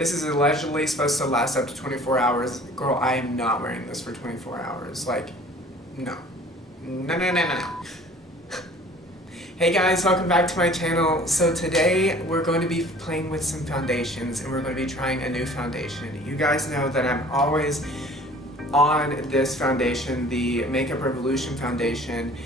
This is allegedly supposed to last up to 24 hours. Girl, I am not wearing this for 24 hours. Like, no. No, no, no, no, no. Hey guys, welcome back to my channel. So today we're going to be playing with some foundations and we're going to be trying a new foundation. You guys know that I'm always on this foundation, the Makeup Revolution foundation,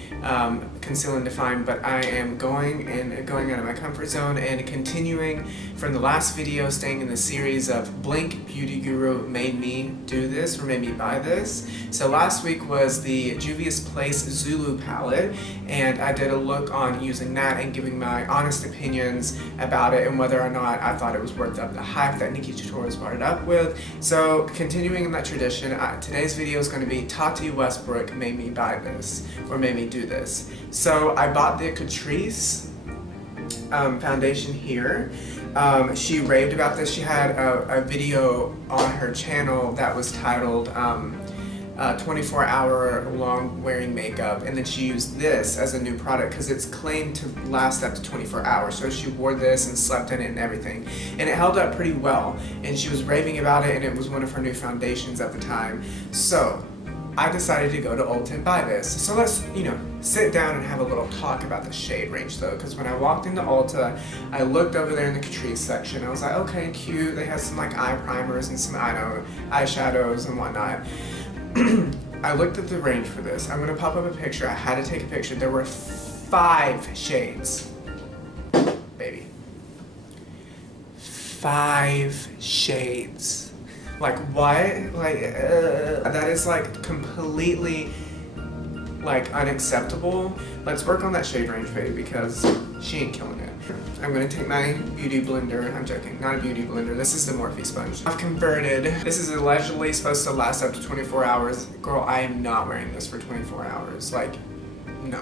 Conceal and Define, but I am going out of my comfort zone and continuing from the last video, staying in the series of Blink Beauty Guru made me do this or made me buy this. So last week was the Juvia's Place Zulu palette, and I did a look on using that and giving my honest opinions about it and whether or not I thought it was worth up the hype that Nikkie tutorials brought it up with. So continuing in that tradition, today's video is going to be Tati Westbrook made me buy this or made me do this. So I bought the Catrice foundation here. She raved about this. She had a video on her channel that was titled 24-hour long wearing makeup, and then she used this as a new product because it's claimed to last up to 24 hours. So she wore this and slept in it and everything, and it held up pretty well, and she was raving about it, and it was one of her new foundations at the time. So I decided to go to Ulta and buy this. So let's, sit down and have a little talk about the shade range though, because when I walked into Ulta, I looked over there in the Catrice section. I was like, okay, cute. They have some like eye primers and some eyeshadows and whatnot. I looked at the range for this. I'm gonna pop up a picture. I had to take a picture. There were 5 shades, baby. 5 shades. Like what? Like that is like completely like unacceptable. Let's work on that shade range, baby, because she ain't killing it. I'm gonna take my beauty blender. I'm joking, not a beauty blender. This is the Morphe sponge. I've converted. This is allegedly supposed to last up to 24 hours. Girl, I am not wearing this for 24 hours. Like, no.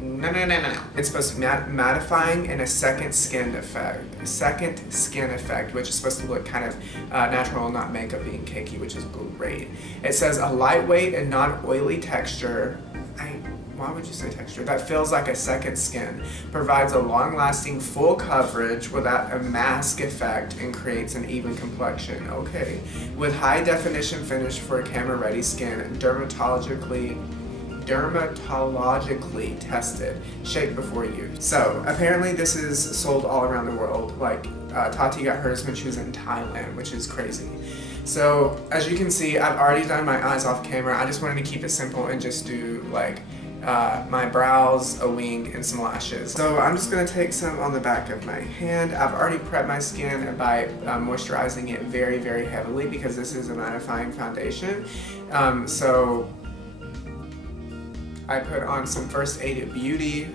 No, no, no, no, no. It's supposed to be mattifying and a second skin effect, which is supposed to look kind of natural, not makeup being cakey, which is great. It says a lightweight and non-oily texture. Why would you say texture? That feels like a second skin. Provides a long-lasting full coverage without a mask effect and creates an even complexion. Okay. With high definition finish for a camera-ready skin, dermatologically tested, shake before use. So apparently this is sold all around the world. Like Tati got hers when she was in Thailand, which is crazy. So as you can see, I've already done my eyes off camera. I just wanted to keep it simple and just do like my brows, a wing, and some lashes. So I'm just gonna take some on the back of my hand. I've already prepped my skin by moisturizing it very, very heavily because this is a mattifying foundation. So I put on some First Aid Beauty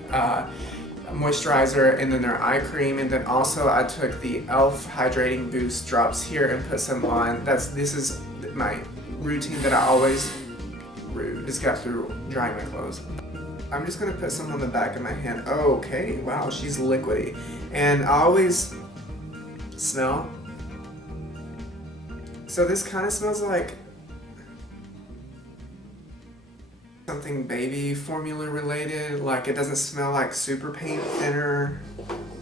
moisturizer and then their eye cream, and then also I took the e.l.f. Hydrating Boost drops here and put some on. This is my routine that I always just got through drying my clothes. I'm just gonna put some on the back of my hand. Oh, okay, wow, she's liquidy. And I always smell. So this kind of smells like something baby formula related. Like it doesn't smell like super paint thinner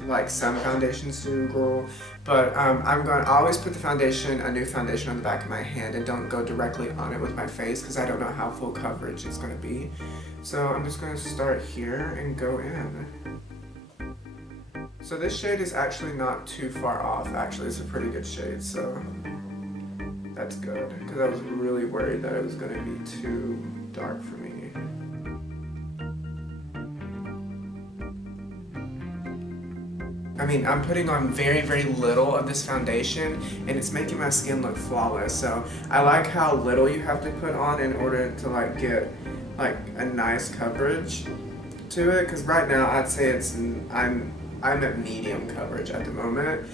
like some foundations do, girl. But I always put the a new foundation on the back of my hand and don't go directly on it with my face because I don't know how full coverage it's gonna be. So I'm just gonna start here and go in. So this shade is actually not too far off. Actually, it's a pretty good shade, so that's good because I was really worried that it was gonna be too dark for me. I mean, I'm putting on very, very little of this foundation and it's making my skin look flawless. So I like how little you have to put on in order to like get like a nice coverage to it. Because right now I'd say I'm at medium coverage at the moment.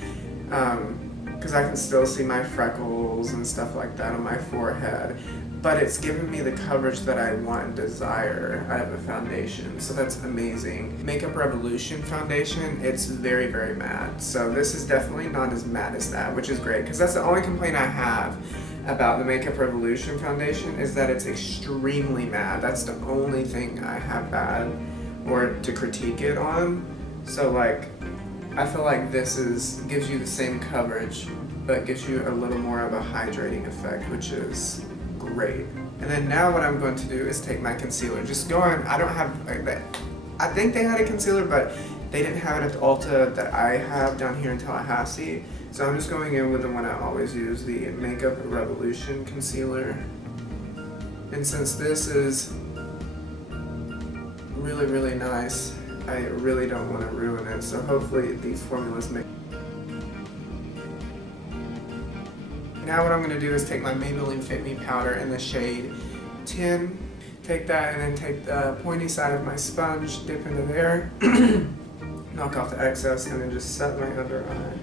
Because I can still see my freckles and stuff like that on my forehead. But it's giving me the coverage that I want and desire out of a foundation, so that's amazing. Makeup Revolution foundation, it's very, very matte. So this is definitely not as matte as that, which is great, because that's the only complaint I have about the Makeup Revolution foundation is that it's extremely matte. That's the only thing I have bad or to critique it on. So like, I feel like this gives you the same coverage but gives you a little more of a hydrating effect, which is great. And then now what I'm going to do is take my concealer. Just go on, I don't have, I think they had a concealer, but they didn't have it at the Ulta that I have down here in Tallahassee. So I'm just going in with the one I always use, the Makeup Revolution concealer. And since this is really, really nice, I really don't want to ruin it. So hopefully these formulas make. Now what I'm going to do is take my Maybelline Fit Me powder in the shade 10. Take that and then take the pointy side of my sponge, dip into there, knock off the excess, and then just set my under eye.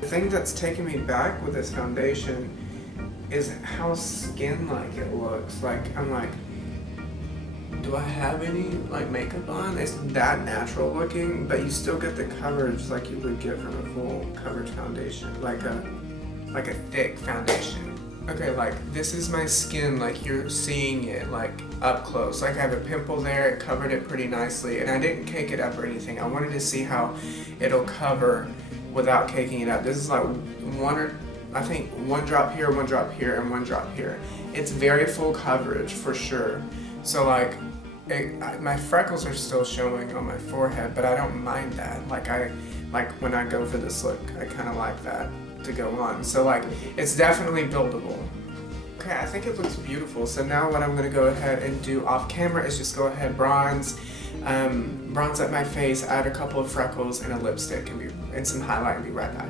The thing that's taking me back with this foundation is how skin-like it looks. Like, I'm like, do I have any like makeup on? It's that natural looking, but you still get the coverage like you would get from a full coverage foundation, like a thick foundation. Okay, like this is my skin, like you're seeing it like up close. Like I have a pimple there, it covered it pretty nicely, and I didn't cake it up or anything. I wanted to see how it'll cover without caking it up. This is like I think one drop here, one drop here, and one drop here. It's very full coverage for sure. So like, my freckles are still showing on my forehead, but I don't mind that. Like when I go for this look, I kind of like that to go on. So like, it's definitely buildable. Okay, I think it looks beautiful. So now what I'm gonna go ahead and do off camera is just go ahead, bronze up my face, add a couple of freckles and a lipstick and some highlight and be right back.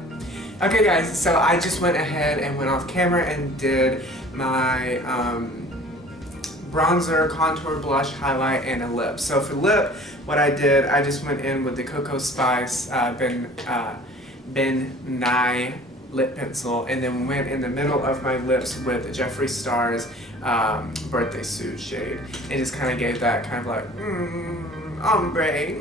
Okay guys, so I just went ahead and went off camera and did my bronzer, contour, blush, highlight, and a lip. So for lip, what I did, I just went in with the Cocoa Spice Ben Nye lip pencil, and then went in the middle of my lips with Jeffree Star's Birthday Suit shade, and just kind of gave that kind of like ombre.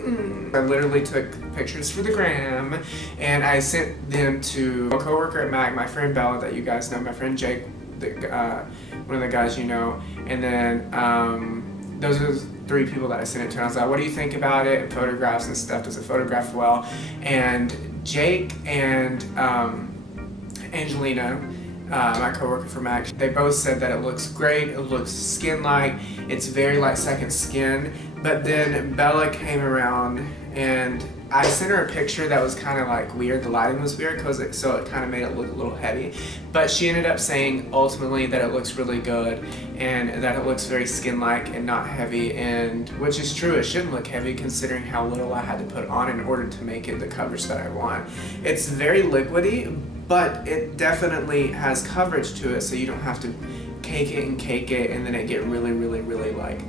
I literally took pictures for the gram, and I sent them to a coworker at MAC, my friend Bella that you guys know, my friend Jake, one of the guys you know, and then those are the 3 people that I sent it to. And I was like, what do you think about it? And photographs and stuff, does it photograph well? And Jake and Angelina, my coworker from MAC, they both said that it looks great, it looks skin-like, it's very like second skin. But then Bella came around and I sent her a picture that was kind of like weird. The lighting was weird, so it kind of made it look a little heavy. But she ended up saying ultimately that it looks really good and that it looks very skin-like and not heavy, and which is true. It shouldn't look heavy considering how little I had to put on in order to make it the coverage that I want. It's very liquidy, but it definitely has coverage to it, so you don't have to cake it and then it get really, really, really like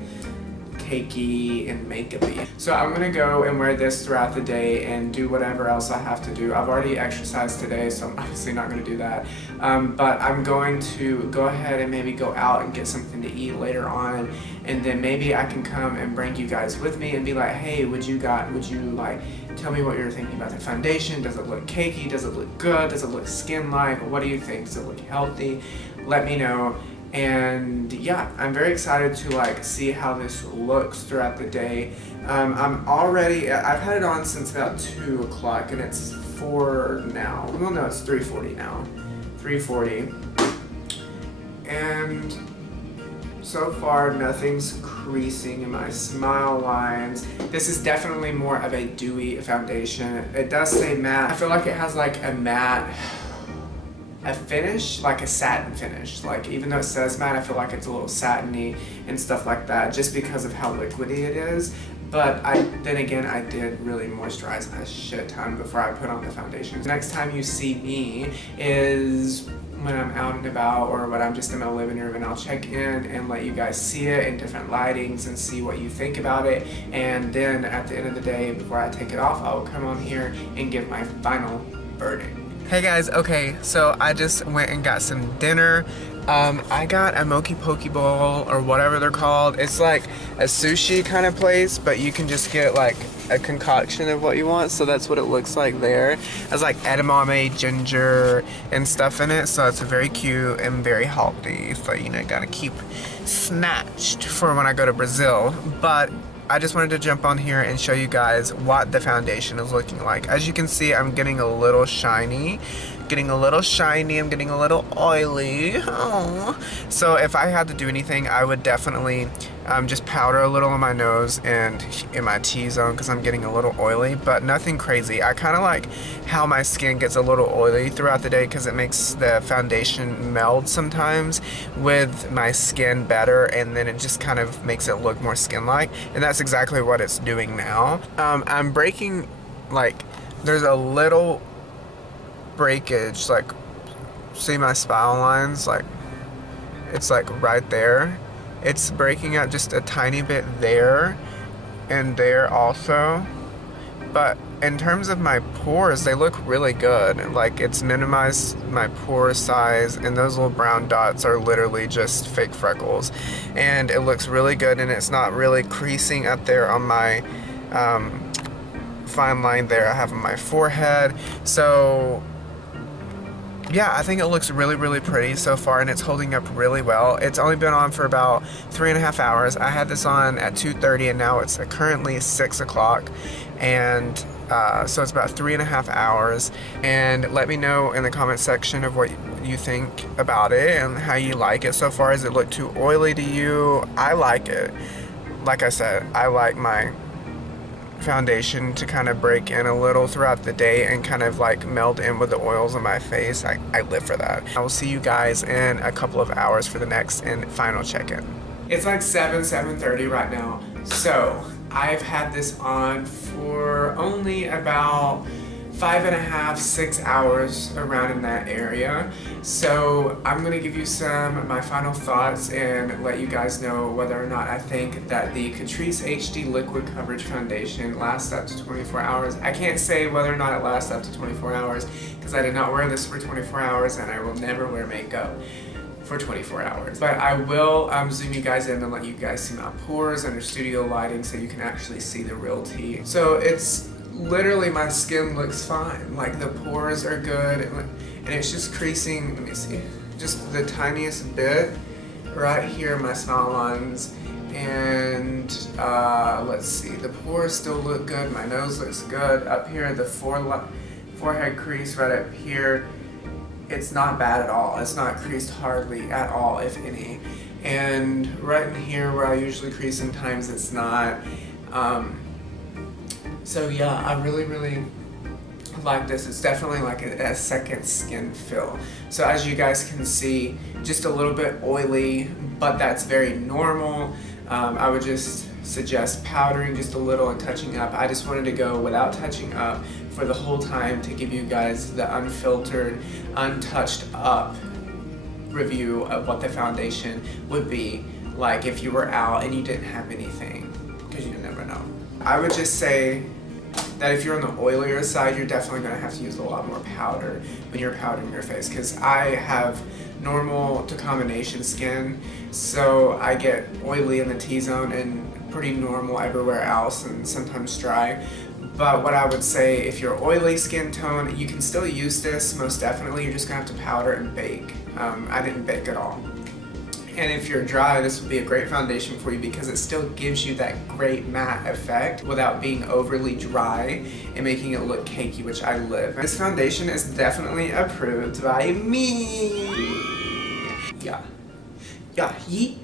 cakey and makeup-y. So I'm gonna go and wear this throughout the day and do whatever else I have to do. I've already exercised today, so I'm obviously not gonna do that. But I'm going to go ahead and maybe go out and get something to eat later on, and then maybe I can come and bring you guys with me and be like, hey, would you like tell me what you're thinking about the foundation? Does it look cakey? Does it look good? Does it look skin-like? What do you think? Does it look healthy? Let me know. And yeah, I'm very excited to like see how this looks throughout the day. I've had it on since about 2 o'clock and it's 4 now. Well, no, it's 3:40 now. 3:40. And so far, nothing's creasing in my smile lines. This is definitely more of a dewy foundation. It does say matte. I feel like it has like a matte, a finish, like a satin finish. Like even though it says matte, I feel like it's a little satiny and stuff like that just because of how liquidy it is. But then again, I did really moisturize a shit ton before I put on the foundation. Next time you see me is when I'm out and about or when I'm just in my living room, and I'll check in and let you guys see it in different lightings and see what you think about it. And then at the end of the day, before I take it off, I will come on here and give my final verdict. Hey guys, okay, so I just went and got some dinner. I got a mochi poke bowl or whatever they're called. It's like a sushi kind of place, but you can just get like a concoction of what you want. So that's what it looks like there. It has like edamame, ginger, and stuff in it. So it's very cute and very healthy. So, you know, gotta keep snatched for when I go to Brazil. But I just wanted to jump on here and show you guys what the foundation is looking like. As you can see, I'm getting a little shiny. I'm getting a little oily. Oh. So if I had to do anything, I would definitely just powder a little on my nose and in my T-zone because I'm getting a little oily, but nothing crazy. I kind of like how my skin gets a little oily throughout the day because it makes the foundation meld sometimes with my skin better, and then it just kind of makes it look more skin-like, and that's exactly what it's doing now. I'm breaking, like, there's a little breakage, like, see my smile lines, like, it's like right there. It's breaking out just a tiny bit there and there also, but in terms of my pores, they look really good. Like, it's minimized my pore size, and those little brown dots are literally just fake freckles, and it looks really good, and it's not really creasing up there on my fine line there I have on my forehead. So yeah, I think it looks really, really pretty so far, and it's holding up really well. It's only been on for about 3.5 hours. I had this on at 2:30, and now it's currently 6 o'clock, and so it's about 3.5 hours. And let me know in the comment section of what you think about it and how you like it so far. Does it look too oily to you? I like it. Like I said, I like my foundation to kind of break in a little throughout the day and kind of like meld in with the oils on my face. I live for that. I will see you guys in a couple of hours for the next and final check-in. It's like 7:30 right now. So I've had this on for only about 5.5, 6 hours around in that area. So I'm gonna give you some of my final thoughts and let you guys know whether or not I think that the Catrice HD Liquid Coverage Foundation lasts up to 24 hours. I can't say whether or not it lasts up to 24 hours because I did not wear this for 24 hours, and I will never wear makeup for 24 hours. But I will zoom you guys in and let you guys see my pores under studio lighting so you can actually see the real tea. So it's literally, my skin looks fine. Like, the pores are good, and it's just creasing, let me see, just the tiniest bit right here in my smile lines. And let's see, the pores still look good, my nose looks good. Up here, the forehead crease right up here, it's not bad at all. It's not creased hardly at all, if any. And right in here where I usually crease, sometimes it's not. So yeah, I really, really like this. It's definitely like a second skin feel. So as you guys can see, just a little bit oily, but that's very normal. I would just suggest powdering just a little and touching up. I just wanted to go without touching up for the whole time to give you guys the unfiltered, untouched up review of what the foundation would be like if you were out and you didn't have anything, because you never know. I would just say that if you're on the oilier side, you're definitely going to have to use a lot more powder when you're powdering your face, because I have normal to combination skin, so I get oily in the T-zone and pretty normal everywhere else, and sometimes dry. But what I would say, if you're oily skin tone, you can still use this, most definitely. You're just going to have to powder and bake. I didn't bake at all. And if you're dry, this would be a great foundation for you because it still gives you that great matte effect without being overly dry and making it look cakey, which I live. This foundation is definitely approved by me. Yeah. Yeah, yeet.